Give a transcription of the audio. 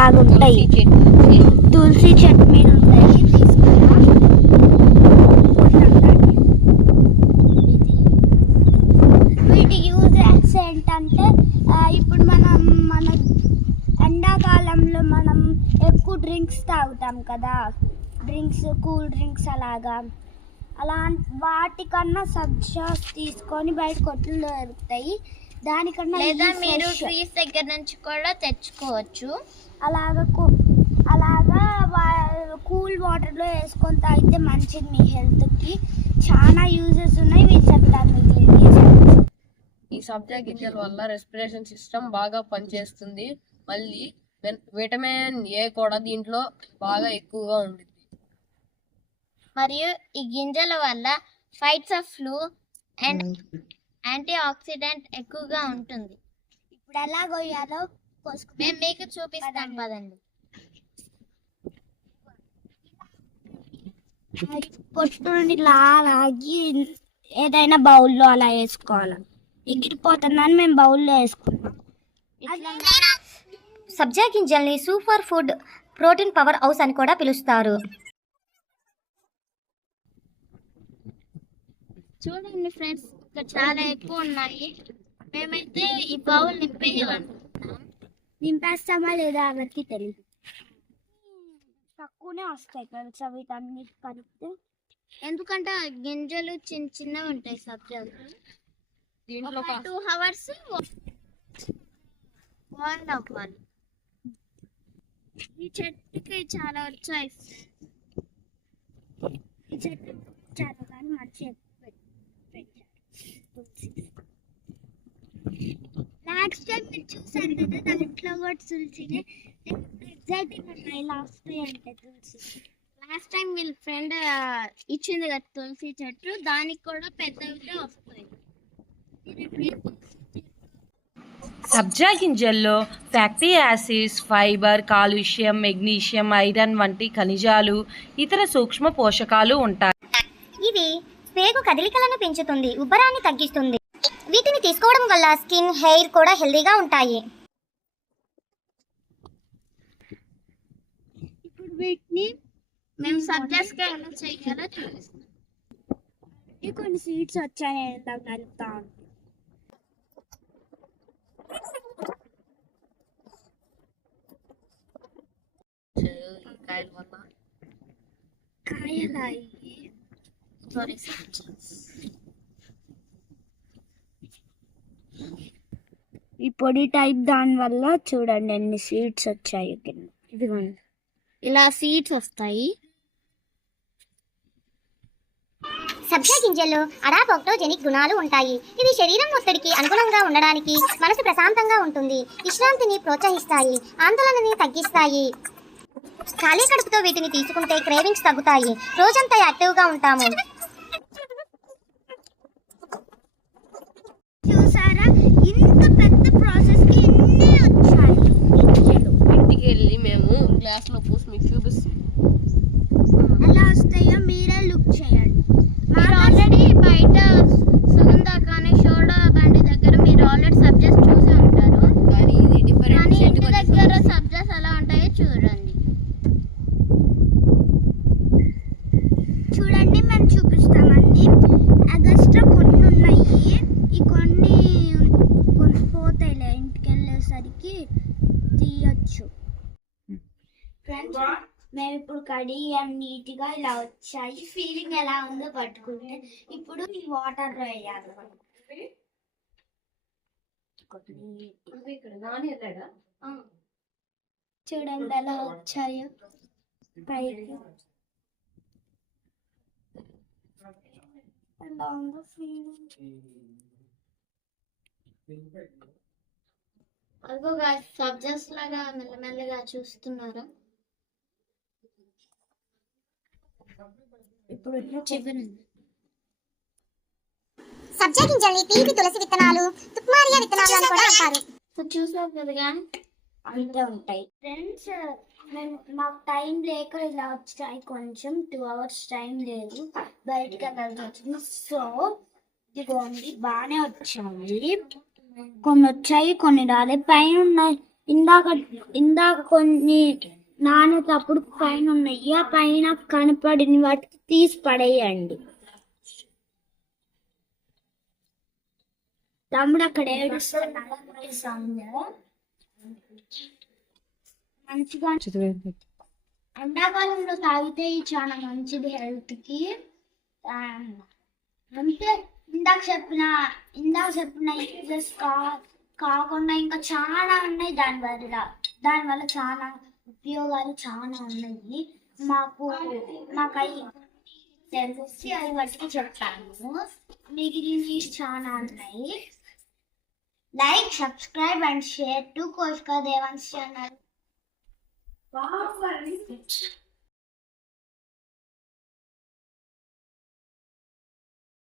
లాగా ఉంటాయి, తులసి చెట్టు మీద ఉంటాయి. వీటి యూజెస్ ఏంటంటే ఇప్పుడు మన ఎండాకాలంలో మనం ఎక్కువ డ్రింక్స్ తాగుతాం కదా, కూల్ డ్రింక్స్ అలా వాటికన్నా సబ్జాస్ తీసుకొని బయట కొట్టుల్లో దొరుకుతాయి. దానికన్నా లేదా మీరు ట్రీస్ దగ్గర నుంచి కూడా తెచ్చుకోవచ్చు. అలాగా కూల్ వాటర్లో వేసుకొని తాగితే మంచిది మీ హెల్త్కి. చాలా యూజెస్ ఉన్నాయి, మీరు చెప్తాను మీకు. ఈ సబ్జా గింజల వల్ల రెస్పిరేషన్ సిస్టమ్ బాగా పనిచేస్తుంది. మళ్ళీ విటమిన్ ఏ కూడా దీంట్లో బాగా ఎక్కువగా ఉంటుంది. మరియు ఈ గింజల వల్ల fights of flu and anti oxidant ఎక్కువగా ఉంటుంది. ఇప్పుడు ఎలా కొయ్యాలో మేము మీకు చూపిస్తాం పదండి. పొట్టు నుండి లాగి ఏదైనా బౌల్లో అలా వేసుకోవాలి. ఎగిరిపోతుందని మేము బౌల్లో వేసుకున్నాం. సబ్జా గింజల్ని super food, protein power house అని కూడా పిలుస్తారు. చూడండి ఫ్రెండ్స్, ఇక్కడ చాలా ఎక్కువ ఉన్నాయి. మేమైతే ఈ బౌల్ నింపేస్తామా లేదా ఎవరికి తెలియదు. తక్కువనే వస్తాయి కదా వీటన్నిటి కలిపితే, ఎందుకంటే గింజలు చిన్నగా ఉంటాయి. సబ్జాలు దీంట్లో 2 hours బాయిల్ అవ్వాలి. ఈ చెట్టుకి చాలా వచ్చాయి. ఈ చెట్టు చాలా కానీ మంచిగా లాస్ట్ టైం మీరు చూసారు కదా, దాంట్లో కూడా తులసినే ఎగ్జైటింగ్ ఉన్నాయి. లాస్ట్ అంటే తులసి లాస్ట్ టైం వీళ్ళ ఫ్రెండ్ ఇచ్చింది కదా తులసి చెట్టు, దానికి కూడా పెద్దగా వస్తాయి. సబ్జా గింజల్లో fatty acids, fibre, calcium, magnesium, iron వంటి ఖనిజాలు, ఇతర సూక్ష్మ పోషకాలు ఉంటాయి. ఇవి పేగు కదలికలను పెంచుతుంది, ఉబ్బరాన్ని తగ్గిస్తుంది. వీటిని తీసుకోవడం వల్ల స్కిన్, హెయిర్ కూడా హెల్దీగా ఉంటాయి. ఇప్పుడు వీటిని మేము సబ్జాస్గా ఎలా చేయాలో చూపిస్తాం. కొన్ని సీడ్స్ వచ్చాయి కలుపుతా ఉంటాం. ఈ పొడి టైప్ దాని వల్ల చూడండి ఎన్ని సీడ్స్ వచ్చాయి. ఇదిగోండి ఇలా సీడ్స్ వస్తాయి. సబ్జా గింజల్లో అడాప్టోజెనిక్ గుణాలు ఉంటాయి. ఇవి శరీరం ఒత్తిడికి అనుగుణంగా ఉండడానికి, మనసు ప్రశాంతంగా ఉంటుంది, విశ్రాంతిని ప్రోత్సహిస్తాయి, ఆందోళనని తగ్గిస్తాయి. ఖాళీ కడుపుతో వీటిని తీసుకుంటే క్రేవింగ్స్ తగ్గుతాయి, రోజంతా యాక్టివ్గా ఉంటాము. చూసారా, ఇంత పెద్ద ప్రాసెస్ కి ఎన్ని వచ్చాయి. ఇంటికి వెళ్ళి మేము గ్లాస్ లో పోసి మీకు చూపిస్తాం. ఎలా వస్తాయో మీరే లుక్ చేయండి. మీరు ఆల్రెడీ బయట సుగంధ కానీ షోడా బండి దగ్గర మీరు ఆల్రెడీ సబ్జాస్ చూసి ఉంటారు. కానీ ఇది డిఫరెంట్. కానీ ఇంటి దగ్గర సబ్జాస్ ఎలా ఉంటాయో చూడండి. చూడండి మేము చూపిస్తామన్నీ. అగస్ట్రా కొన్ని ఉన్నాయి, ఈ కొన్ని పోతాయిలే, ఇంటికి వెళ్ళేసరికి తీయచ్చు. ఫ్రెండ్స్, మేము ఇప్పుడు కడిగి నీట్గా ఇలా వచ్చాయి. ఫీలింగ్ ఎలా ఉందో పట్టుకుంటే ఇప్పుడు ఈ వాటర్ వేయాలి. చూడండి ఎలా వచ్చాయో పైకి. ఎలా ఉందో ఫీలింగ్. అదిగో సబ్జాస్ లాగా మెల్లమెల్లగా చూస్తున్నారా. ఇప్పుడు చెప్పండి. సబ్జా గింజల్ని తీపి తులసి విత్తనాలు, తుక్మారియా విత్తనాలు అని కూడా అంటారు. చూసారు కదా, అంతే ఉంటాయి. ఫ్రెండ్స్, మాకు టైం లేక ఇలా వచ్చాయి. కొంచెం 2 hours టైం లేదు, బయటికి వెళ్ళాల్సి వచ్చింది. సో ఇదిగోండి బాగానే వచ్చాయి. కొన్ని వచ్చాయి, కొన్ని రాలేదు. పైన ఉన్నాయి ఇందాక కొన్ని నానేటప్పుడు పైన ఉన్నాయి, ఆ పైన కనపడిన వాటికి తీసి పడేయండి. తమ్ముడు అక్కడ ఏడుస్తున్నాడు మంచిగా. ఎండాకాలంలో తాగితే చాలా మంచిది హెల్త్ కి. అంటే ఇందాక చెప్పిన యూజెస్ కాకుండా ఇంకా చాలా ఉన్నాయి. దానివల్ల చాలా ఉపయోగాలు చాలా ఉన్నాయి. మాకు అవి తెలిసి అవి బట్టి చెప్తాను. మిగిలినవి చాలా ఉన్నాయి. Like, subscribe and share to Koshika Devans channel.